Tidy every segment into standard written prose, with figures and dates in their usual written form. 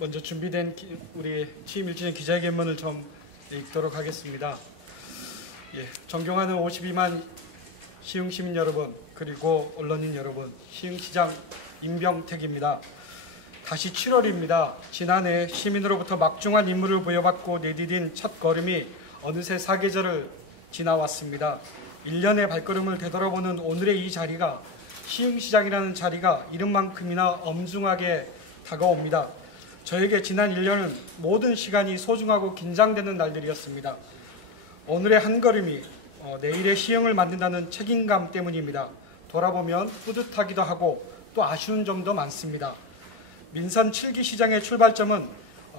먼저 준비된 우리 취임 일진의 기자회견문을 좀 읽도록 하겠습니다. 존경하는 52만 시흥 시민 여러분, 그리고 언론인 여러분, 시흥시장 임병택입니다. 다시 7월입니다. 지난해 시민으로부터 막중한 임무를 부여받고 내디딘 첫 걸음이 어느새 사계절을 지나왔습니다. 1년의 발걸음을 되돌아보는 오늘의 이 자리가, 시흥시장이라는 자리가 이름만큼이나 엄중하게 다가옵니다. 저에게 지난 1년은 모든 시간이 소중하고 긴장되는 날들이었습니다. 오늘의 한 걸음이 내일의 시흥을 만든다는 책임감 때문입니다. 돌아보면 뿌듯하기도 하고 또 아쉬운 점도 많습니다. 민선 7기 시장의 출발점은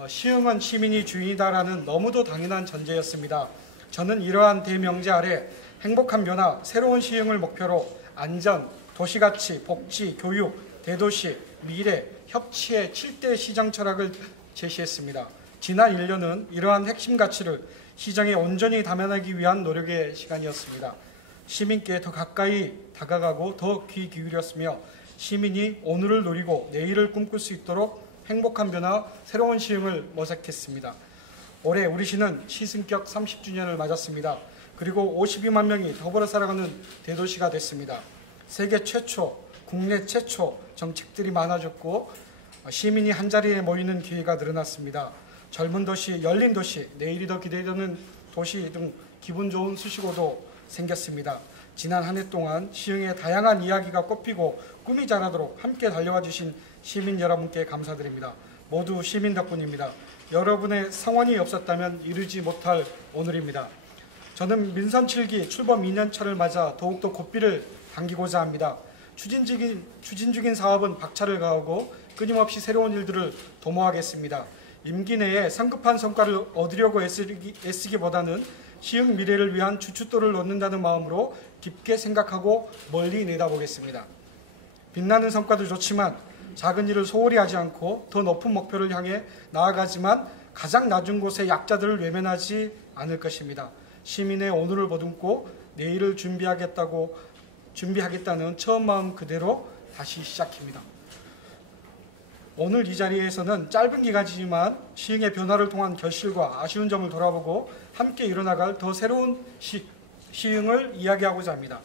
시흥은 시민이 주인이다라는 너무도 당연한 전제였습니다. 저는 이러한 대명제 아래 행복한 변화, 새로운 시흥을 목표로 안전, 도시가치, 복지, 교육, 대도시, 미래, 협치의 7대 시장 철학을 제시했습니다. 지난 1년은 이러한 핵심 가치를 시장에 온전히 담아내기 위한 노력의 시간이었습니다. 시민께 더 가까이 다가가고 더 귀 기울였으며 시민이 오늘을 누리고 내일을 꿈꿀 수 있도록 행복한 변화, 새로운 시흥을 모색했습니다. 올해 우리 시는 시승격 30주년을 맞았습니다. 그리고 52만 명이 더불어 살아가는 대도시가 됐습니다. 세계 최초, 국내 최초 정책들이 많아졌고 시민이 한자리에 모이는 기회가 늘어났습니다. 젊은 도시, 열린 도시, 내일이 더 기대되는 도시 등 기분 좋은 수식어도 생겼습니다. 지난 한 해 동안 시흥의 다양한 이야기가 꽃피고 꿈이 자라도록 함께 달려와 주신 시민 여러분께 감사드립니다. 모두 시민 덕분입니다. 여러분의 성원이 없었다면 이루지 못할 오늘입니다. 저는 민선 7기 출범 2년차를 맞아 더욱더 고삐를 당기고자 합니다. 추진 중인 사업은 박차를 가하고 끊임없이 새로운 일들을 도모하겠습니다. 임기 내에 성급한 성과를 얻으려고 애쓰기보다는 시흥 미래를 위한 주춧돌을 놓는다는 마음으로 깊게 생각하고 멀리 내다보겠습니다. 빛나는 성과도 좋지만 작은 일을 소홀히 하지 않고 더 높은 목표를 향해 나아가지만 가장 낮은 곳의 약자들을 외면하지 않을 것입니다. 시민의 오늘을 보듬고 내일을 준비하겠다는 처음 마음 그대로 다시 시작합니다. 오늘 이 자리에서는 짧은 기간이지만 시흥의 변화를 통한 결실과 아쉬운 점을 돌아보고 함께 이뤄나갈 더 새로운 시흥을 이야기하고자 합니다.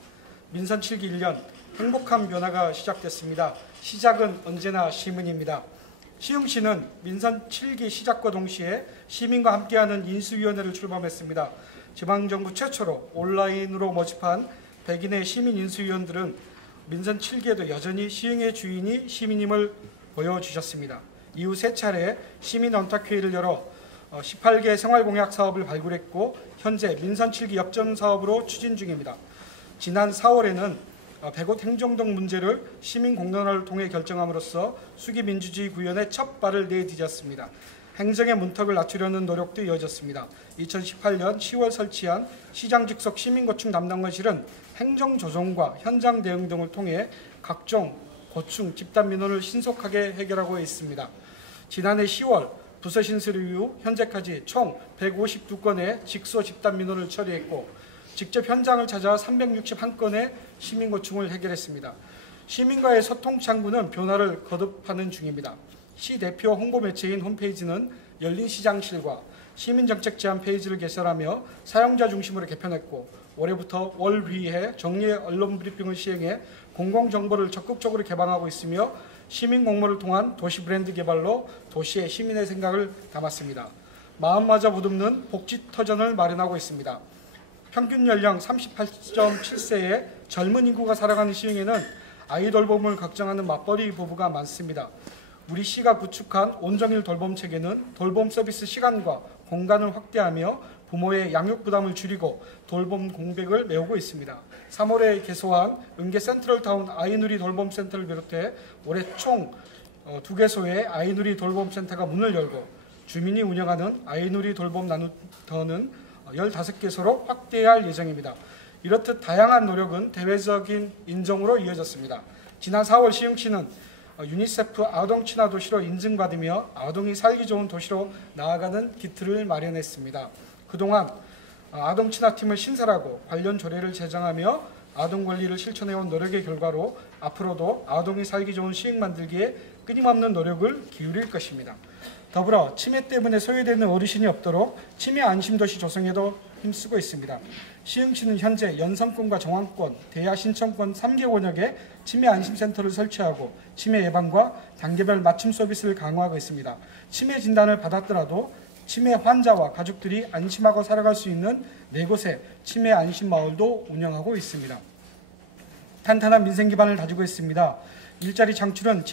민선 7기 1년 행복한 변화가 시작됐습니다. 시작은 언제나 시민입니다. 시흥시는 민선 7기 시작과 동시에 시민과 함께하는 인수위원회를 출범했습니다. 지방정부 최초로 온라인으로 모집한 100인의 시민 인수위원들은 민선 7기에도 여전히 시흥의 주인이 시민임을 보여주셨습니다. 이후 3차례 시민 언탁회의를 열어 18개 생활공약 사업을 발굴했고 현재 민선 7기 역전 사업으로 추진 중입니다. 지난 4월에는 100옷 행정동 문제를 시민공론화를 통해 결정함으로써 수기민주주의 구현의 첫 발을 내디뎠습니다. 행정의 문턱을 낮추려는 노력도 이어졌습니다. 2018년 10월 설치한 시장 직속 시민고충 담당관실은 행정조정과 현장 대응 등을 통해 각종 고충, 집단 민원을 신속하게 해결하고 있습니다. 지난해 10월 부서 신설 이후 현재까지 총 152건의 직소 집단 민원을 처리했고 직접 현장을 찾아 361건의 시민고충을 해결했습니다. 시민과의 소통 창구는 변화를 거듭하는 중입니다. 시 대표 홍보 매체인 홈페이지는 열린시장실과 시민정책 제안 페이지를 개설하며 사용자 중심으로 개편했고 올해부터 월휘회 정례 언론 브리핑을 시행해 공공정보를 적극적으로 개방하고 있으며 시민 공모를 통한 도시 브랜드 개발로 도시의 시민의 생각을 담았습니다. 마음마저 보듬는 복지터전을 마련하고 있습니다. 평균 연령 38.7세의 젊은 인구가 살아가는 시흥에는 아이 돌봄을 걱정하는 맞벌이 부부가 많습니다. 우리 시가 구축한 온정일 돌봄 체계는 돌봄 서비스 시간과 공간을 확대하며 부모의 양육 부담을 줄이고 돌봄 공백을 메우고 있습니다. 3월에 개소한 은계 센트럴타운 아이누리 돌봄센터를 비롯해 올해 총 2개소의 아이누리 돌봄센터가 문을 열고 주민이 운영하는 아이누리 돌봄 나누터는 15개소로 확대할 예정입니다. 이렇듯 다양한 노력은 대외적인 인정으로 이어졌습니다. 지난 4월 시흥시는 유니세프 아동 친화 도시로 인증받으며 아동이 살기 좋은 도시로 나아가는 기틀을 마련했습니다. 그동안 아동 친화팀을 신설하고 관련 조례를 제정하며 아동 권리를 실천해온 노력의 결과로 앞으로도 아동이 살기 좋은 시흥 만들기에 끊임없는 노력을 기울일 것입니다. 더불어 치매 때문에 소외되는 어르신이 없도록 치매 안심도시 조성에도 힘쓰고 있습니다. 시흥시는 현재 연성권과 정왕권, 대야 신청권 3개 원역에 치매 안심센터를 설치하고 치매 예방과 단계별 맞춤 서비스를 강화하고 있습니다. 치매 진단을 받았더라도 치매 환자와 가족들이 안심하고 살아갈 수 있는 4곳의 치매 안심 마을도 운영하고 있습니다. 탄탄한 민생 기반을 다지고 있습니다. 일자리 창출은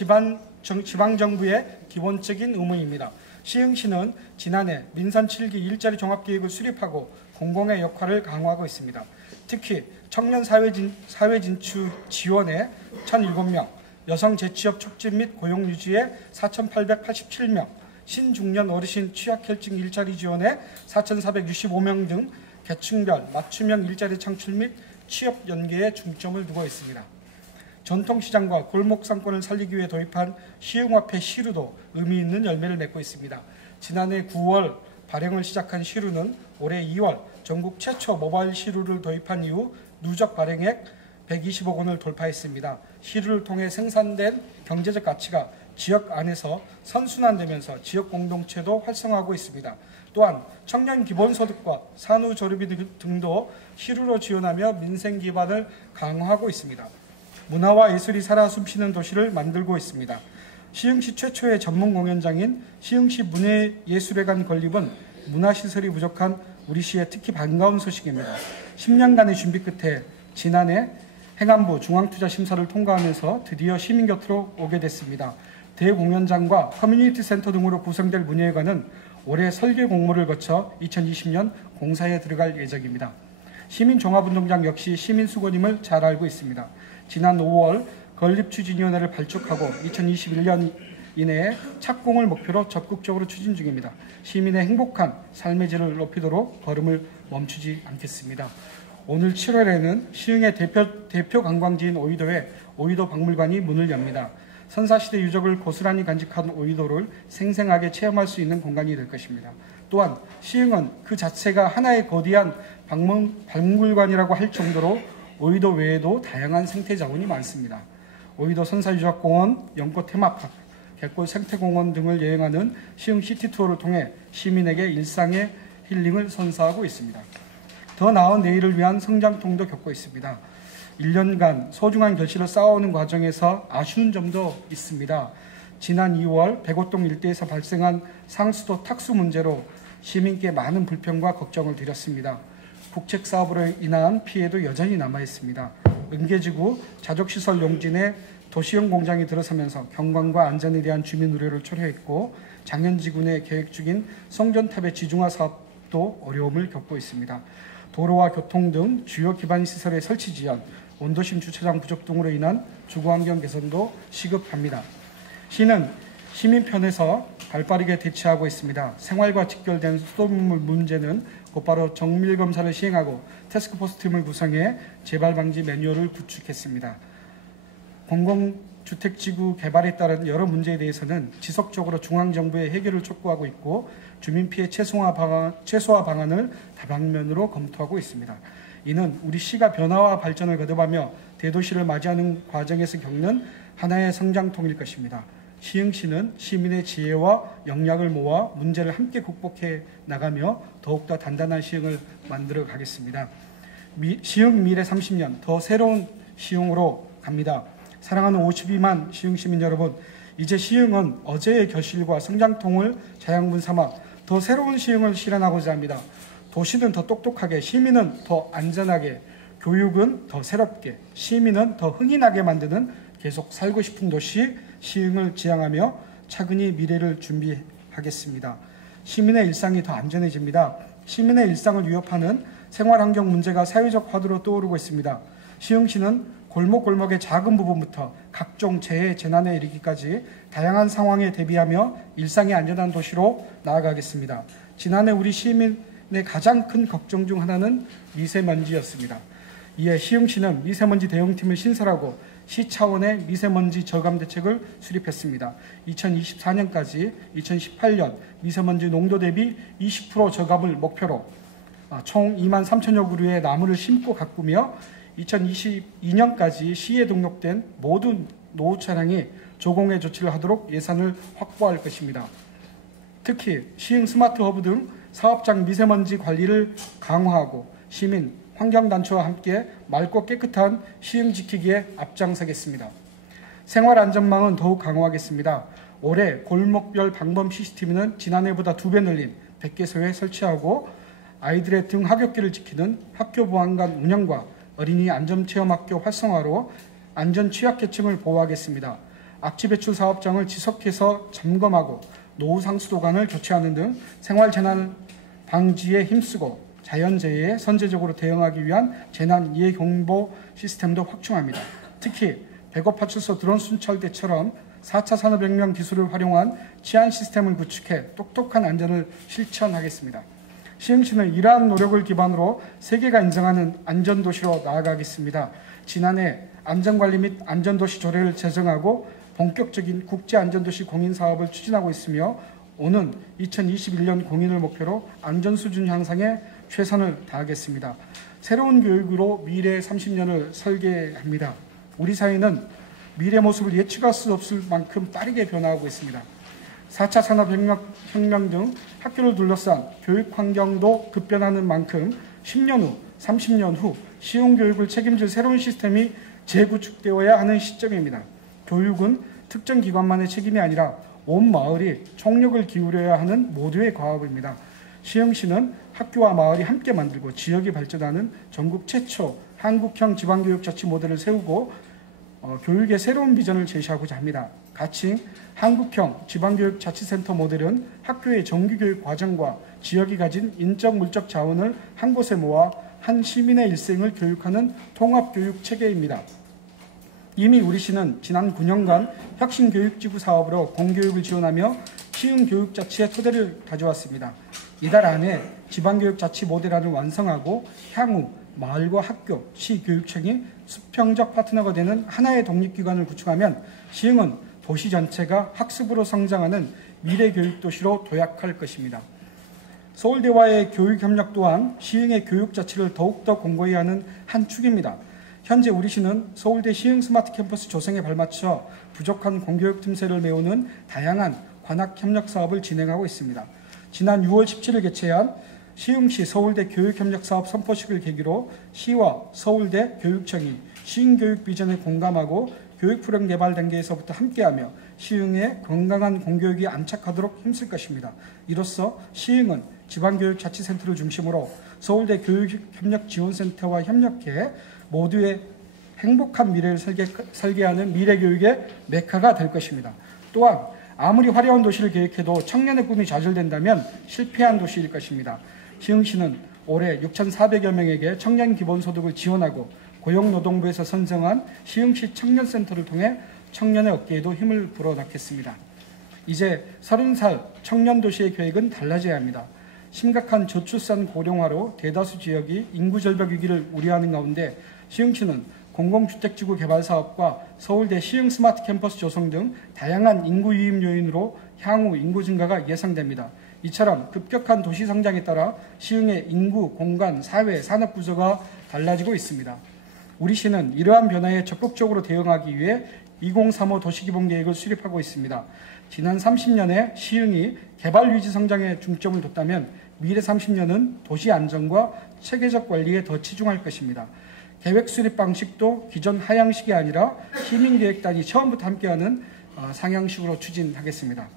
지방정부의 기본적인 의무입니다. 시흥시는 지난해 민선 7기 일자리 종합계획을 수립하고 공공의 역할을 강화하고 있습니다. 특히 청년 사회 진출 지원에 1,007명, 여성 재취업 촉진 및 고용 유지에 4,887명, 신중년 어르신 취약혈증 일자리 지원에 4,465명 등 계층별 맞춤형 일자리 창출 및 취업 연계에 중점을 두고 있습니다. 전통시장과 골목상권을 살리기 위해 도입한 시흥화폐 시루도 의미 있는 열매를 맺고 있습니다. 지난해 9월 발행을 시작한 시루는 올해 2월 전국 최초 모바일 시루를 도입한 이후 누적 발행액 120억 원을 돌파했습니다. 시루를 통해 생산된 경제적 가치가 지역 안에서 선순환되면서 지역 공동체도 활성화하고 있습니다. 또한 청년 기본소득과 산후조리비 등도 시루로 지원하며 민생 기반을 강화하고 있습니다. 문화와 예술이 살아 숨쉬는 도시를 만들고 있습니다. 시흥시 최초의 전문 공연장인 시흥시 문예예술회관 건립은 문화시설이 부족한 우리 시에 특히 반가운 소식입니다. 10년간의 준비 끝에 지난해 행안부 중앙투자심사를 통과하면서 드디어 시민 곁으로 오게 됐습니다. 대공연장과 커뮤니티 센터 등으로 구성될 문예회관은 올해 설계 공모를 거쳐 2020년 공사에 들어갈 예정입니다. 시민종합운동장 역시 시민수건임을 잘 알고 있습니다. 지난 5월 건립추진위원회를 발족하고 2021년 이내에 착공을 목표로 적극적으로 추진 중입니다. 시민의 행복한 삶의 질을 높이도록 걸음을 멈추지 않겠습니다. 오늘 7월에는 시흥의 대표 관광지인 오이도에 오이도 박물관이 문을 엽니다. 선사시대 유적을 고스란히 간직한 오이도를 생생하게 체험할 수 있는 공간이 될 것입니다. 또한 시흥은 그 자체가 하나의 거대한 박물관이라고 할 정도로 오이도 외에도 다양한 생태 자원이 많습니다. 오이도 선사유적공원, 연꽃 테마파크, 갯골 생태공원 등을 여행하는 시흥 시티투어를 통해 시민에게 일상의 힐링을 선사하고 있습니다. 더 나은 내일을 위한 성장통도 겪고 있습니다. 1년간 소중한 결실을 쌓아오는 과정에서 아쉬운 점도 있습니다. 지난 2월 백오동 일대에서 발생한 상수도 탁수 문제로 시민께 많은 불평과 걱정을 드렸습니다. 국책사업으로 인한 피해도 여전히 남아있습니다. 은계지구 자족시설 용진에 도시형 공장이 들어서면서 경관과 안전에 대한 주민 우려를 초래했고 장현지군에 계획 중인 송전탑의 지중화 사업도 어려움을 겪고 있습니다. 도로와 교통 등 주요 기반 시설의 설치 지연, 온도심 주차장 부족 등으로 인한 주거환경 개선도 시급합니다. 시는 시민 편에서 발빠르게 대처하고 있습니다. 생활과 직결된 수돗물 문제는 곧바로 정밀 검사를 시행하고 태스크포스 팀을 구성해 재발 방지 매뉴얼을 구축했습니다. 공공주택지구 개발에 따른 여러 문제에 대해서는 지속적으로 중앙정부의 해결을 촉구하고 있고 주민 피해 최소화 방안을 다방면으로 검토하고 있습니다. 이는 우리 시가 변화와 발전을 거듭하며 대도시를 맞이하는 과정에서 겪는 하나의 성장통일 것입니다. 시흥시는 시민의 지혜와 역량을 모아 문제를 함께 극복해 나가며 더욱더 단단한 시흥을 만들어 가겠습니다. 시흥 미래 30년 더 새로운 시흥으로 갑니다. 사랑하는 52만 시흥 시민 여러분, 이제 시흥은 어제의 결실과 성장통을 자양분 삼아 더 새로운 시흥을 실현하고자 합니다. 도시는 더 똑똑하게, 시민은 더 안전하게, 교육은 더 새롭게, 시민은 더 흥이 나게 만드는 계속 살고 싶은 도시 시흥을 지향하며 차근히 미래를 준비하겠습니다. 시민의 일상이 더 안전해집니다. 시민의 일상을 위협하는 생활환경 문제가 사회적 화두로 떠오르고 있습니다. 시흥시는 골목골목의 작은 부분부터 각종 재해, 재난에 이르기까지 다양한 상황에 대비하며 일상의 안전한 도시로 나아가겠습니다. 지난해 우리 시민의 가장 큰 걱정 중 하나는 미세먼지였습니다. 이에 시흥시는 미세먼지 대응팀을 신설하고 시 차원의 미세먼지 저감 대책을 수립했습니다. 2024년까지 2018년 미세먼지 농도 대비 20% 저감을 목표로 총 2만 3천여 그루의 나무를 심고 가꾸며 2022년까지 시에 등록된 모든 노후 차량이 조공의 조치를 하도록 예산을 확보할 것입니다. 특히 시흥 스마트 허브 등 사업장 미세먼지 관리를 강화하고 시민, 환경단체와 함께 맑고 깨끗한 시흥 지키기에 앞장서겠습니다. 생활안전망은 더욱 강화하겠습니다. 올해 골목별 방범 CCTV는 지난해보다 2배 늘린 100개소에 설치하고 아이들의 등 하굣길을 지키는 학교 보안관 운영과 어린이 안전체험학교 활성화로 안전 취약계층을 보호하겠습니다. 악취 배출 사업장을 지속해서 점검하고 노후 상수도관을 교체하는 등 생활재난 방지에 힘쓰고 자연재해에 선제적으로 대응하기 위한 재난 예경보 시스템도 확충합니다. 특히 백업파출소 드론 순찰대처럼 4차 산업혁명 기술을 활용한 치안 시스템을 구축해 똑똑한 안전을 실천하겠습니다. 시흥시는 이러한 노력을 기반으로 세계가 인정하는 안전도시로 나아가겠습니다. 지난해 안전관리 및 안전도시 조례를 제정하고 본격적인 국제안전도시 공인사업을 추진하고 있으며 오는 2021년 공인을 목표로 안전수준 향상에 최선을 다하겠습니다. 새로운 교육으로 미래 30년을 설계합니다. 우리 사회는 미래 모습을 예측할 수 없을 만큼 빠르게 변화하고 있습니다. 4차 산업혁명 등 학교를 둘러싼 교육 환경도 급변하는 만큼 10년 후, 30년 후 시흥교육을 책임질 새로운 시스템이 재구축되어야 하는 시점입니다. 교육은 특정 기관만의 책임이 아니라 온 마을이 총력을 기울여야 하는 모두의 과업입니다. 시흥시는 학교와 마을이 함께 만들고 지역이 발전하는 전국 최초 한국형 지방교육자치 모델을 세우고 교육의 새로운 비전을 제시하고자 합니다. 가칭 한국형 지방교육자치센터 모델은 학교의 정규교육 과정과 지역이 가진 인적 물적 자원을 한 곳에 모아 한 시민의 일생을 교육하는 통합교육 체계입니다. 이미 우리 시는 지난 9년간 혁신교육지구 사업으로 공교육을 지원하며 시흥교육자치의 토대를 다져왔습니다. 이달 안에 지방교육자치 모델안을 완성하고 향후 마을과 학교, 시교육청이 수평적 파트너가 되는 하나의 독립기관을 구축하면 시흥은 도시 전체가 학습으로 성장하는 미래교육도시로 도약할 것입니다. 서울대와의 교육협력 또한 시흥의 교육자치를 더욱더 공고히 하는 한 축입니다. 현재 우리 시는 서울대 시흥 스마트 캠퍼스 조성에 발맞춰 부족한 공교육 틈새를 메우는 다양한 관학협력 사업을 진행하고 있습니다. 지난 6월 17일 개최한 시흥시 서울대 교육협력사업 선포식을 계기로 시와 서울대 교육청이 시흥교육 비전에 공감하고 교육프로그램 개발 단계에서부터 함께하며 시흥의 건강한 공교육이 안착하도록 힘쓸 것입니다. 이로써 시흥은 지방교육자치센터를 중심으로 서울대 교육협력지원센터와 협력해 모두의 행복한 미래를 설계하는 미래교육의 메카가 될 것입니다. 또한 아무리 화려한 도시를 계획해도 청년의 꿈이 좌절된다면 실패한 도시일 것입니다. 시흥시는 올해 6,400여 명에게 청년 기본소득을 지원하고 고용노동부에서 선정한 시흥시 청년센터를 통해 청년의 어깨에도 힘을 불어넣겠습니다. 이제 30살 청년도시의 계획은 달라져야 합니다. 심각한 저출산 고령화로 대다수 지역이 인구절벽 위기를 우려하는 가운데 시흥시는 공공주택지구 개발 사업과 서울대 시흥 스마트 캠퍼스 조성 등 다양한 인구 유입 요인으로 향후 인구 증가가 예상됩니다. 이처럼 급격한 도시 성장에 따라 시흥의 인구, 공간, 사회, 산업 구조가 달라지고 있습니다. 우리 시는 이러한 변화에 적극적으로 대응하기 위해 2035 도시기본계획을 수립하고 있습니다. 지난 30년에 시흥이 개발 유지 성장에 중점을 뒀다면 미래 30년은 도시 안정과 체계적 관리에 더 치중할 것입니다. 계획 수립 방식도 기존 하향식이 아니라 시민계획단이 처음부터 함께하는 상향식으로 추진하겠습니다.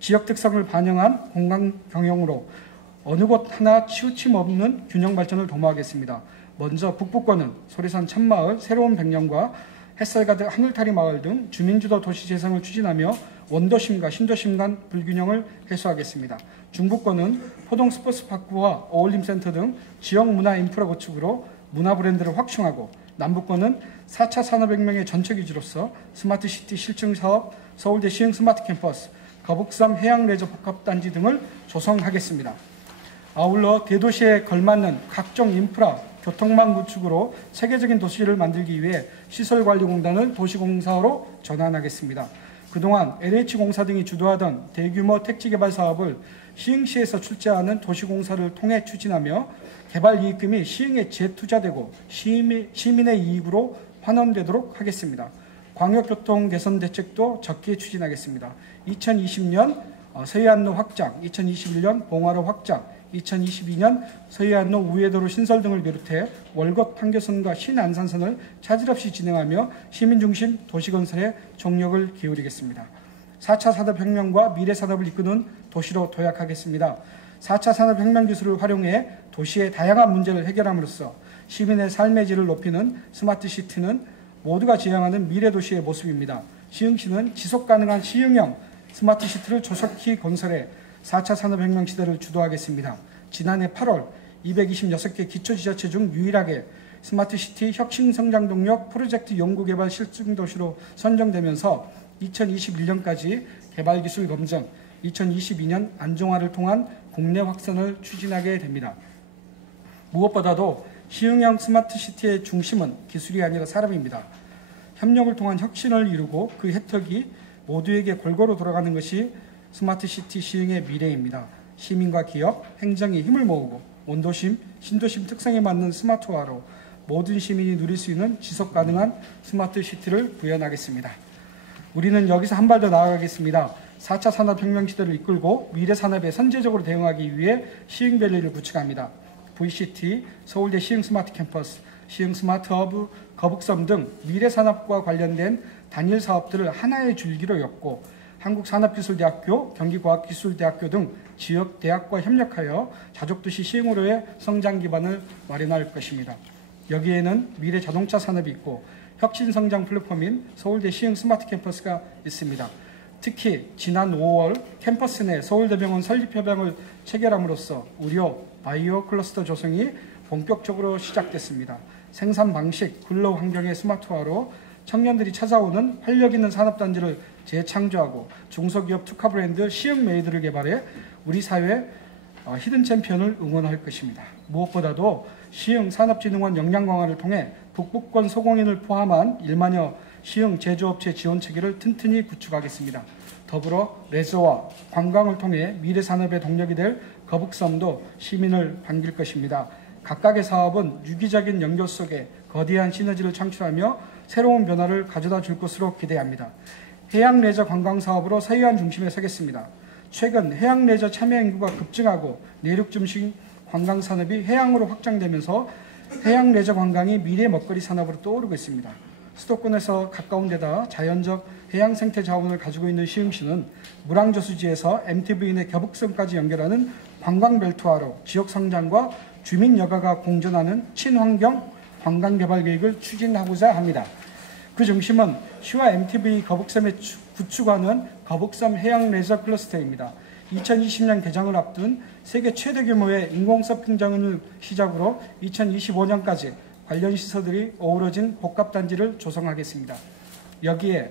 지역 특성을 반영한 공간 경영으로 어느 곳 하나 치우침 없는 균형 발전을 도모하겠습니다. 먼저 북부권은 소리산 참마을, 새로운 백령과 햇살가득 하늘타리 마을 등 주민주도 도시 재생을 추진하며 원도심과 신도심 간 불균형을 해소하겠습니다. 중부권은 포동 스포츠파크와 어울림센터 등 지역 문화 인프라 구축으로 문화 브랜드를 확충하고 남부권은 4차 산업혁명의 전체 기지로서 스마트시티 실증 사업, 서울대 시흥 스마트 캠퍼스, 거북섬 해양레저 복합단지 등을 조성하겠습니다. 아울러 대도시에 걸맞는 각종 인프라, 교통망 구축으로 체계적인 도시를 만들기 위해 시설관리공단을 도시공사로 전환하겠습니다. 그동안 LH공사 등이 주도하던 대규모 택지개발 사업을 시흥시에서 출제하는 도시공사를 통해 추진하며 개발 이익금이 시흥에 재투자되고 시민의 이익으로 환원되도록 하겠습니다. 광역교통 개선 대책도 적게 추진하겠습니다. 2020년 서해안로 확장, 2021년 봉화로 확장, 2022년 서해안로 우회도로 신설 등을 비롯해 월곶 판교선과 신안산선을 차질 없이 진행하며 시민중심 도시건설에 총력을 기울이겠습니다. 4차 산업혁명과 미래산업을 이끄는 도시로 도약하겠습니다. 4차 산업혁명 기술을 활용해 도시의 다양한 문제를 해결함으로써 시민의 삶의 질을 높이는 스마트시티는 모두가 지향하는 미래도시의 모습입니다. 시흥시는 지속가능한 시흥형 스마트시티를 조속히 건설해 4차 산업혁명 시대를 주도하겠습니다. 지난해 8월 226개 기초지자체 중 유일하게 스마트시티 혁신성장동력 프로젝트 연구개발 실증도시로 선정되면서 2021년까지 개발기술 검증, 2022년 안정화를 통한 국내 확산을 추진하게 됩니다. 무엇보다도 시흥형 스마트시티의 중심은 기술이 아니라 사람입니다. 협력을 통한 혁신을 이루고 그 혜택이 모두에게 골고루 돌아가는 것이 스마트시티 시흥의 미래입니다. 시민과 기업, 행정이 힘을 모으고 원도심, 신도심 특성에 맞는 스마트화로 모든 시민이 누릴 수 있는 지속가능한 스마트시티를 구현하겠습니다. 우리는 여기서 한 발 더 나아가겠습니다. 4차 산업혁명 시대를 이끌고 미래산업에 선제적으로 대응하기 위해 시흥밸리를 구축합니다. VCT, 서울대 시흥스마트 캠퍼스, 시흥스마트허브, 거북섬 등 미래산업과 관련된 단일 사업들을 하나의 줄기로 엮고 한국산업기술대학교, 경기과학기술대학교 등 지역 대학과 협력하여 자족도시 시흥으로의 성장 기반을 마련할 것입니다. 여기에는 미래 자동차 산업이 있고 혁신성장 플랫폼인 서울대 시흥 스마트 캠퍼스가 있습니다. 특히 지난 5월 캠퍼스 내 서울대병원 설립협약을 체결함으로써 의료, 바이오 클러스터 조성이 본격적으로 시작됐습니다. 생산 방식, 근로 환경의 스마트화로 청년들이 찾아오는 활력 있는 산업단지를 재창조하고 중소기업 특화 브랜드 시흥메이드를 개발해 우리 사회 히든 챔피언을 응원할 것입니다. 무엇보다도 시흥산업진흥원 역량 강화를 통해 북부권 소공인을 포함한 1만여 시흥 제조업체 지원 체계를 튼튼히 구축하겠습니다. 더불어 레저와 관광을 통해 미래산업의 동력이 될 거북섬도 시민을 반길 것입니다. 각각의 사업은 유기적인 연결 속에 거대한 시너지를 창출하며 새로운 변화를 가져다 줄 것으로 기대합니다. 해양 레저 관광 사업으로 서해안 중심에 서겠습니다. 최근 해양 레저 참여 인구가 급증하고 내륙 중심 관광 산업이 해양으로 확장되면서 해양 레저 관광이 미래 먹거리 산업으로 떠오르고 있습니다. 수도권에서 가까운 데다 자연적 해양 생태 자원을 가지고 있는 시흥시는 물항저수지에서 MTV 내 겨북섬까지 연결하는 관광벨트화로 지역 성장과 주민 여가가 공존하는 친환경 관광개발 계획을 추진하고자 합니다. 그 중심은 시와 MTV 거북섬에 구축하는 거북섬 해양 레저 클러스터입니다. 2020년 개장을 앞둔 세계 최대 규모의 인공 서핑장을 시작으로 2025년까지 관련 시설들이 어우러진 복합단지를 조성하겠습니다. 여기에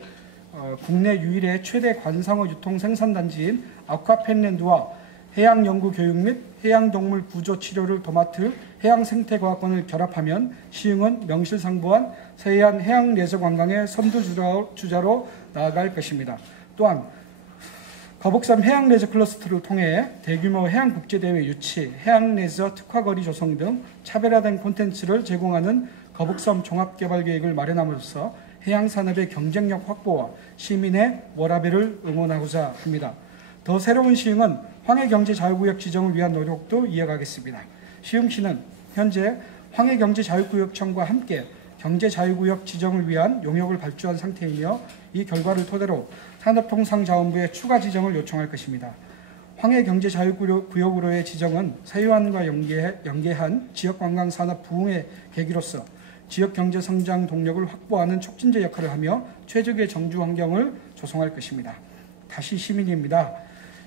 국내 유일의 최대 관상어 유통 생산단지인 아쿠아펜랜드와 해양연구교육 및 해양동물 구조 치료를 도맡을 해양생태과학관을 결합하면 시흥은 명실상부한 서해안 해양레저관광의 선두주자로 나아갈 것입니다. 또한 거북섬 해양레저 클러스터를 통해 대규모 해양국제대회 유치, 해양레저 특화거리 조성 등 차별화된 콘텐츠를 제공하는 거북섬 종합개발계획을 마련함으로써 해양산업의 경쟁력 확보와 시민의 워라밸을 응원하고자 합니다. 더 새로운 시흥은 황해경제자유구역 지정을 위한 노력도 이어가겠습니다. 시흥시는 현재 황해경제자유구역청과 함께 경제자유구역 지정을 위한 용역을 발주한 상태이며 이 결과를 토대로 산업통상자원부에 추가 지정을 요청할 것입니다. 황해경제자유구역으로의 지정은 서해안과 연계한 지역관광산업 부흥의 계기로서 지역경제성장 동력을 확보하는 촉진제 역할을 하며 최적의 정주 환경을 조성할 것입니다. 다시 시민입니다.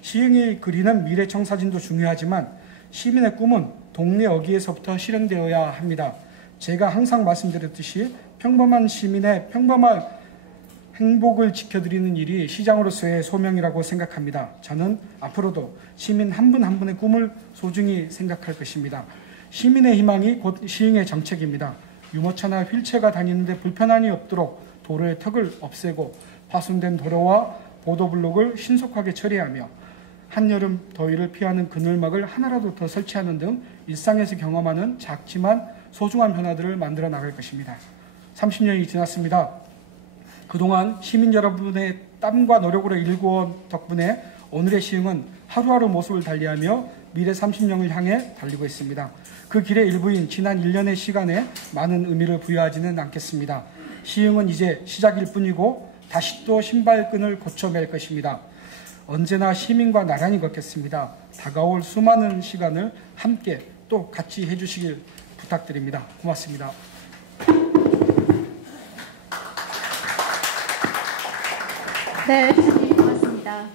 시흥이 그리는 미래청사진도 중요하지만 시민의 꿈은 동네 어귀에서부터 실현되어야 합니다. 제가 항상 말씀드렸듯이 평범한 시민의 평범한 행복을 지켜드리는 일이 시장으로서의 소명이라고 생각합니다. 저는 앞으로도 시민 한 분 한 분의 꿈을 소중히 생각할 것입니다. 시민의 희망이 곧 시흥의 정책입니다. 유모차나 휠체어가 다니는데 불편함이 없도록 도로의 턱을 없애고 파손된 도로와 보도블록을 신속하게 처리하며 한여름 더위를 피하는 그늘막을 하나라도 더 설치하는 등 일상에서 경험하는 작지만 소중한 변화들을 만들어 나갈 것입니다. 30년이 지났습니다. 그동안 시민 여러분의 땀과 노력으로 일구어온 덕분에 오늘의 시흥은 하루하루 모습을 달리하며 미래 30년을 향해 달리고 있습니다. 그 길의 일부인 지난 1년의 시간에 많은 의미를 부여하지는 않겠습니다. 시흥은 이제 시작일 뿐이고 다시 또 신발끈을 고쳐맬 것입니다. 언제나 시민과 나란히 걷겠습니다. 다가올 수많은 시간을 함께 또 같이 해주시길 부탁드립니다. 고맙습니다. 네, 시장님 고맙습니다.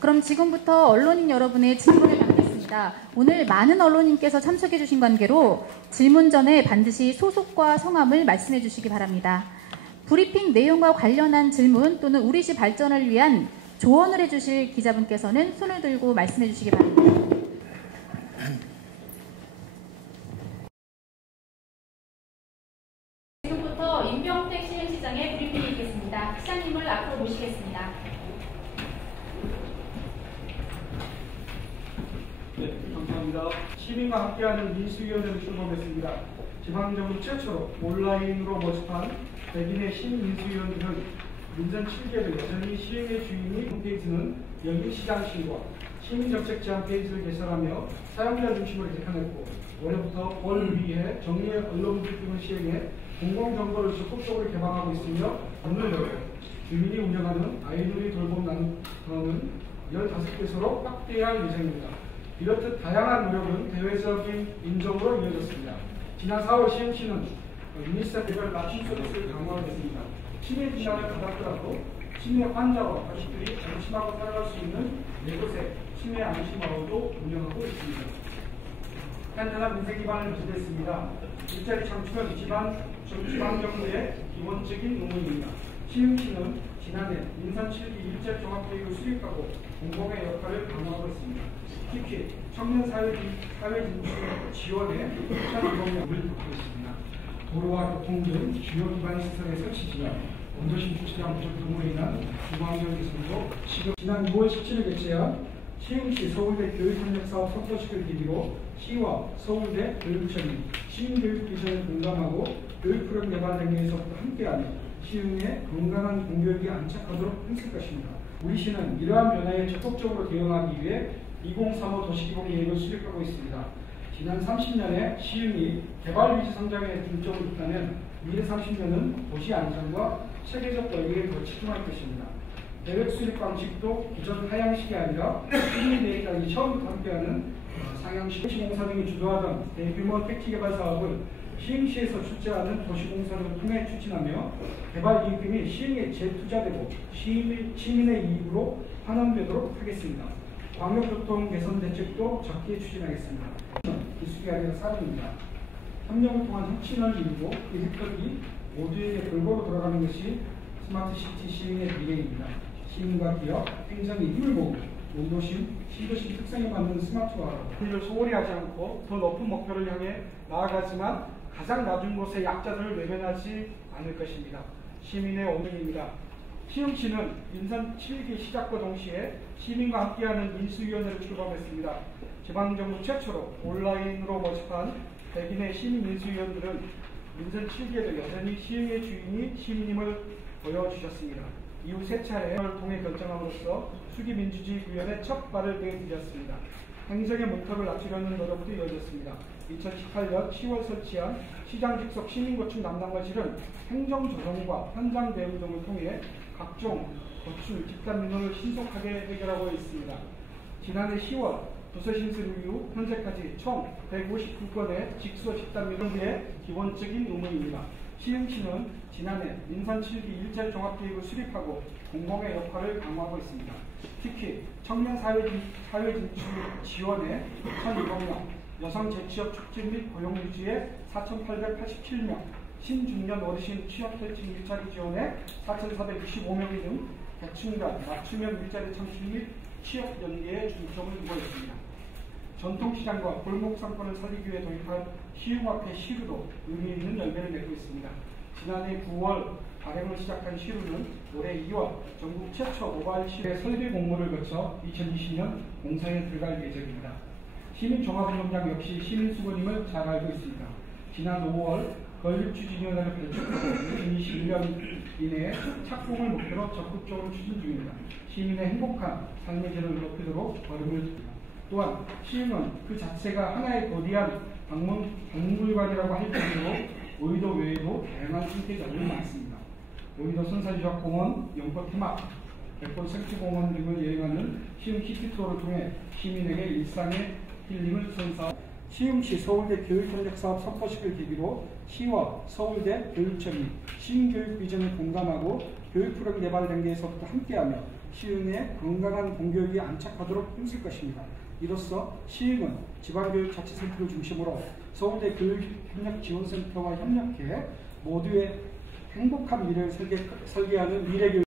그럼 지금부터 언론인 여러분의 질문을 받겠습니다. 오늘 많은 언론인께서 참석해 주신 관계로 질문 전에 반드시 소속과 성함을 말씀해 주시기 바랍니다. 브리핑 내용과 관련한 질문 또는 우리시 발전을 위한 조언을 해주실 기자분께서는 손을 들고 말씀해 주시기 바랍니다. 지금부터 임병택 시흥시장의 브리핑이 있겠습니다. 시장님을 앞으로 모시겠습니다. 네, 감사합니다. 시민과 함께하는 민수위원회를 출범했습니다. 지방정부 최초로 온라인으로 모집한 100인의 시민민수위원들은 민선 7개를 여전히 시흥의 주인이 홈페이지는 여기시장신과 시민정책 제안 페이지를 개설하며 사용자 중심으로 개편했고 올해부터 월 위에 정리의 언론 브리핑을 시행해 공공정보를 적극적으로 개방하고 있으며 오늘도 주민이 운영하는 아이들이 돌봄 나눔은 15개소로 확대할 예정입니다. 이렇듯 다양한 노력은 대외적인 인정으로 이어졌습니다. 지난 4월 시흥시는 유니세프별 맞춤 서비스를 강화하겠습니다. 치매 진단을 받았더라도 치매 환자와 가족들이 안심하고 살아갈 수 있는 4곳의 치매 안심마을도 운영하고 있습니다. 탄탄한 민생 기반을 기대했습니다. 일자리 창출은 지방정부의 기본적인 의무입니다. 시흥시는 지난해 민선 7기 일자리 종합계획을 수립하고 공공의 역할을 강화하고 있습니다. 특히 청년 사회 진출 지원에 2,200명을 받고 있습니다. 도로와 교통 등 주요 기반 시설의 설치 지원, 원도심 주차장 부족 등으로 인한 주거환경 개선도 지난 6월 17일 개최한 시흥시 서울대 교육협력사업 선포식을 계기로 시와 서울대 교육청이 시민교육 비전을 공감하고 교육 프로그램 개발 단계에서부터 함께하며 시흥의 건강한 공교육이 안착하도록 했을 것입니다. 우리 시는 이러한 변화에 적극적으로 대응하기 위해 2035 도시기본 계획을 수립하고 있습니다. 지난 30년에 시흥이 개발 위치 성장에 중점을 뒀다면 미래 30년은 도시 안정과 체계적 권리에 더 집중할 것입니다. 계획 수립 방식도 기존 하향식이 아니라 시민대회까지 처음부터 함께하는 상향식 시공사 등이 주도하던 대규모 택지 개발 사업을 시흥시에서 출제하는 도시공사를 통해 추진하며 개발 이익 및 시흥에 재투자되고 시민의 이익으로 환원되도록 하겠습니다. 광역교통 개선 대책도 적극 추진하겠습니다. 기술이 아니라 사업입니다. 협력을 통한 혁신을 이루고 그 획득이 모두에게 골고루 돌아가는 것이 스마트시티 시흥의 미래입니다. 시민과 기업, 행정이 힘을 모으고 원도심, 시도심 특성에 맞는 스마트화로 일을 소홀히 하지 않고 더 높은 목표를 향해 나아가지만 가장 낮은 곳의 약자들을 외면하지 않을 것입니다. 시민의 오늘입니다. 시흥시는 민선 7기 시작과 동시에 시민과 함께하는 민수위원회를 출범했습니다. 지방정부 최초로 온라인으로 모집한 100인의 시민민수위원들은 민선 7기에도 여전히 시흥의 주인이 시민임을 보여주셨습니다. 이후 세 차례를 통해 결정함으로써 수기민주주의 구현의 첫 발을 내디뎠습니다. 행정의 문턱을 낮추려는 노력도 이어졌습니다. 2018년 10월 설치한 시장 직속 시민고충 담당관실은 행정조정과 현장 대응 등을 통해 각종 고충, 집단 민원을 신속하게 해결하고 있습니다. 지난해 10월 부서 신설 이후 현재까지 총 159건의 직소 집단 민원의 기본적인 의무입니다. 시흥시는 지난해 민선 7기 일자리 종합계획을 수립하고 공공의 역할을 강화하고 있습니다. 특히 청년 사회 진출 지원에 1,200명, 여성 재취업 촉진 및 고용 유지에 4,887명, 신중년 어르신 취업 대칭 일자리 지원에 4,425명 등 계층간 맞춤형 일자리 창출 및 취업 연계에 중점을 두고 있습니다. 전통시장과 골목 상권을 살리기 위해 도입한 시흥화폐 시루도 의미 있는 열매를 맺고 있습니다. 지난해 9월 발행을 시작한 시루는 올해 2월 전국 최초 모바일 시루의 설계 공모를 거쳐 2020년 공사에 들어갈 예정입니다. 시민종합운동장 역시 시민수거임을 잘 알고 있습니다. 지난 5월 건립추진위원회를 발족하고 2021년 이내에 착공을 목표로 적극적으로 추진 중입니다. 시민의 행복한 삶의 질을 높이도록 걸음을 듭니다. 또한 시흥은 그 자체가 하나의 거대한 박물관이라고 할 정도로 오이도 외에도 다양한 생태자들이 많습니다. 오이도 선사유적공원, 영포테마, 백골 생태공원 등을 여행하는 시흥 시티투어를 통해 시민에게 일상의 힐링을 선사합니다. 시흥시 서울대 교육협력사업 선포식을 계기로 시와 서울대 교육청이 시흥교육 비전을 공감하고 교육 프로그램 개발 단계에서부터 함께하며 시흥의 건강한 공교육이 안착하도록 힘쓸 것입니다. 이로써 시흥은 지방교육자치센터를 중심으로 서울대 교육협력지원센터와 협력해 모두의 행복한 미래를 설계하는 미래교육